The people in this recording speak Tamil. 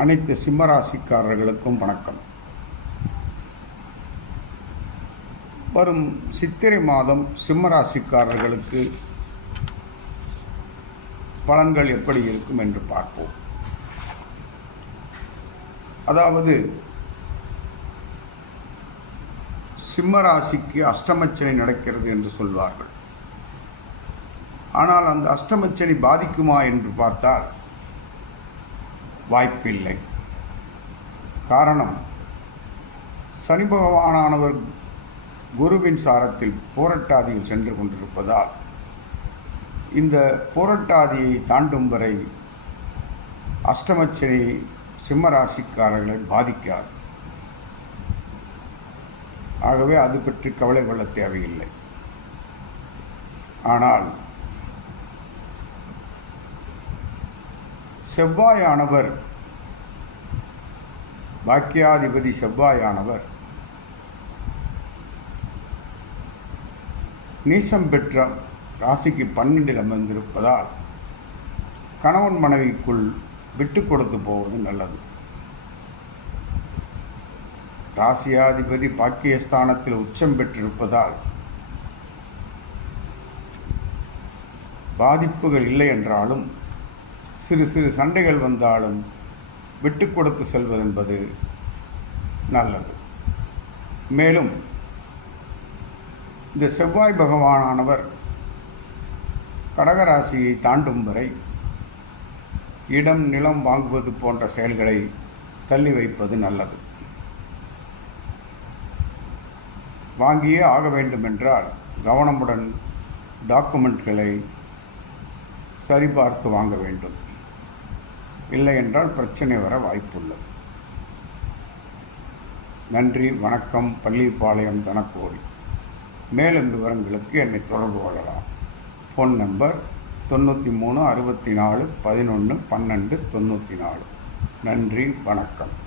அனைத்து சிம்மராசிக்காரர்களுக்கும் வணக்கம். வரும் சித்திரை மாதம் சிம்மராசிக்காரர்களுக்கு பலன்கள் எப்படி இருக்கும் என்று பார்ப்போம். அதாவது சிம்மராசிக்கு அஷ்டமச்சனை நடக்கிறது என்று சொல்வார்கள். ஆனால் அந்த அஷ்டமச்சனை பாதிக்குமா என்று பார்த்தால் வாய்ப்பில்லை. காரணம் சனி பகவானானவர் குருவின் சாரத்தில் போரட்டாதியில் சென்று கொண்டிருப்பதால் இந்த போரட்டாதியை தாண்டும் வரை அஷ்டமச்சனி சிம்மராசிக்காரர்களை பாதிக்காது. ஆகவே அது பற்றி கவலை கொள்ள தேவையில்லை. ஆனால் செவ்வாயானவர். பாக்கியாதிபதி செவ்வாயானவர். நீசம் பெற்ற ராசிக்கு பன்னெண்டில் அமர்ந்திருப்பதால் கணவன் மனைவிக்குள் விட்டு கொடுத்து போவது நல்லது. ராசியாதிபதி பாக்கியஸ்தானத்தில் உச்சம் பெற்றிருப்பதால் பாதிப்புகள் இல்லை என்றாலும் சிறு சிறு சண்டைகள் வந்தாலும் விட்டு கொடுத்து செல்வது என்பது நல்லது. மேலும் இந்த செவ்வாய் பகவானானவர் கடகராசியை தாண்டும் வரை இடம் நிலம் வாங்குவது போன்ற செயல்களை தள்ளி வைப்பது நல்லது. வாங்கியே ஆக வேண்டுமென்றால் கவனமுடன் டாக்குமெண்ட்களை சரிபார்த்து வாங்க வேண்டும். இல்லை என்றால் பிரச்சனை வர வாய்ப்புள்ளது. நன்றி வணக்கம் பள்ளிப்பாளையம் தனக்கோடி. மேலும் விவரங்களுக்கு என்னை தொடர்பு கொள்ளலாம். ஃபோன் நம்பர் தொண்ணூற்றி மூணு அறுபத்தி நாலு பதினொன்று பன்னெண்டு தொண்ணூற்றி நாலு. நன்றி வணக்கம்.